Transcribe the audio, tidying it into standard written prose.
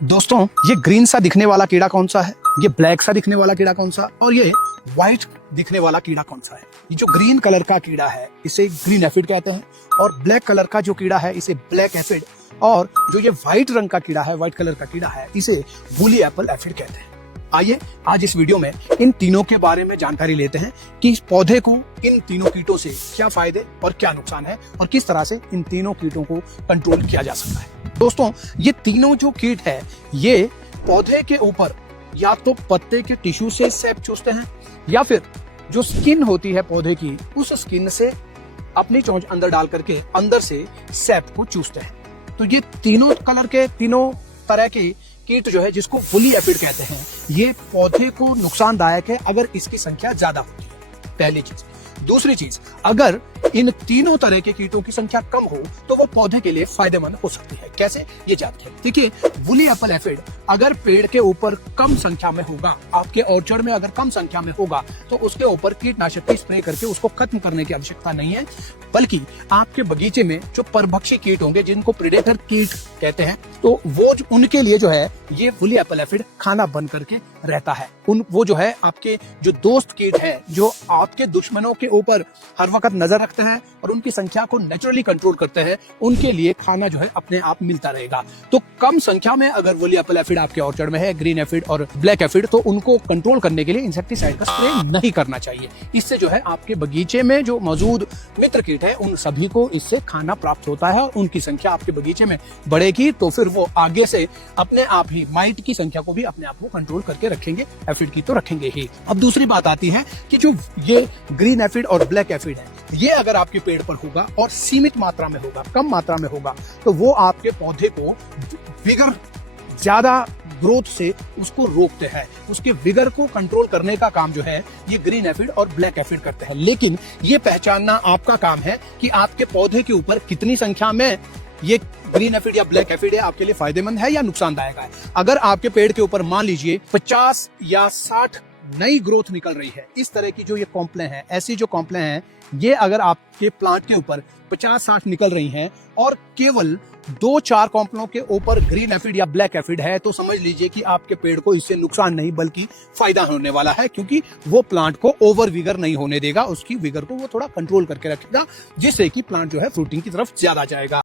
दोस्तों, ये ग्रीन सा दिखने वाला कीड़ा कौन सा है, ये ब्लैक सा दिखने वाला कीड़ा कौन सा, और ये व्हाइट दिखने वाला कीड़ा कौन सा है। ये जो ग्रीन कलर का कीड़ा है इसे ग्रीन एफिड कहते हैं, और ब्लैक कलर का जो कीड़ा है इसे ब्लैक एफिड, और जो ये व्हाइट रंग का कीड़ा है, व्हाइट कलर का कीड़ा है, इसे वुली एप्पल एफिड कहते हैं। आइए आज इस वीडियो में इन तीनों के बारे में जानकारी लेते हैं कि इस पौधे को इन तीनों कीटों से क्या फायदे और क्या नुकसान है, और किस तरह से इन तीनों कीटों को कंट्रोल किया जा सकता है। दोस्तों, ये तीनों जो कीट है ये पौधे के ऊपर या तो पत्ते के टिश्यू से सैप चूसते हैं, या फिर जो स्किन होती है पौधे की उस स्किन से अपनी चोंच अंदर डाल करके अंदर से सैप को चूसते हैं। तो ये तीनों कलर के तीनों तरह के कीट जो है, जिसको वुली एफिड कहते हैं, ये पौधे को नुकसानदायक है अगर इसकी संख्या ज्यादा होती है। पहली चीज। दूसरी चीज, अगर इन तीनों तरह के कीटों की संख्या कम हो तो वो पौधे के लिए फायदेमंद हो सकती है। कैसे, ये जानते हैं। देखिए, वुली एप्पल एफिड अगर पेड़ के ऊपर कम संख्या में होगा, आपके ऑर्चर्ड में अगर कम संख्या में होगा, तो उसके ऊपर कीटनाशक की स्प्रे करके उसको खत्म करने की आवश्यकता नहीं है, बल्कि आपके बगीचे में जो परभक्षी कीट होंगे, जिनको प्रेडेटर कीट कहते हैं, तो वो उनके लिए जो है ये वुली एप्पल एफिड खाना बन करके रहता है। वो जो है आपके जो दोस्त कीट है, जो आपके दुश्मनों के ऊपर हर वक्त नजर रखते हैं और उनकी संख्या को नेचुरली कंट्रोल करते हैं, उनके लिए खाना जो है अपने आप मिलता रहेगा। तो कम संख्या में अगर वुली एप्पल एफिड आपके ऑर्चर्ड में है, ग्रीन एफिड और ब्लैक एफिड, तो उनको कंट्रोल करने के लिए इंसेक्टिसाइड का स्प्रे नहीं करना चाहिए। इससे जो है आपके बगीचे में जो मौजूद मित्र कीट है, उन सभी को इससे खाना प्राप्त होता है और उनकी संख्या आपके बगीचे में बढ़ेगी, तो फिर वो आगे से अपने आप ही माइट की संख्या को भी अपने आप को कंट्रोल करके रखेंगे। एफिड की तो रखेंगे ही। अब दूसरी बात आती है कि जो ये ग्रीन एफिड और ब्लैक एफिड है, ये अगर आपके पेड़ पर होगा और सीमित मात्रा में होगा, कम मात्रा में होगा, तो वो आपके पौधे को विगर ज्यादा ग्रोथ से उसको रोकते हैं। उसके विगर को कंट्रोल करने का काम जो है ये ग्रीन एफिड और ब्लैक एफिड करते हैं। लेकिन ये पहचानना आपका काम है कि आपके पौधे के ऊपर कितनी संख्या में ये ग्रीन एफिड या ब्लैक एफिड है आपके लिए फायदेमंद है या नुकसानदायक है। अगर आपके पेड़ के ऊपर मान लीजिए 50 या 60 नई ग्रोथ निकल रही है, इस तरह की जो ये कॉम्प्ले हैं, ऐसी जो कॉम्प्ले हैं, ये अगर आपके प्लांट के ऊपर 50-60 निकल रही हैं और केवल 2-4 कॉम्प्लों के ऊपर ग्रीन एफिड या ब्लैक एफिड है, तो समझ लीजिए कि आपके पेड़ को इससे नुकसान नहीं बल्कि फायदा होने वाला है, क्योंकि वो प्लांट को ओवर विगर नहीं होने देगा, उसकी विगर को वो थोड़ा कंट्रोल करके रखेगा, जिससे कि प्लांट जो है फ्रूटिंग की तरफ ज्यादा जाएगा।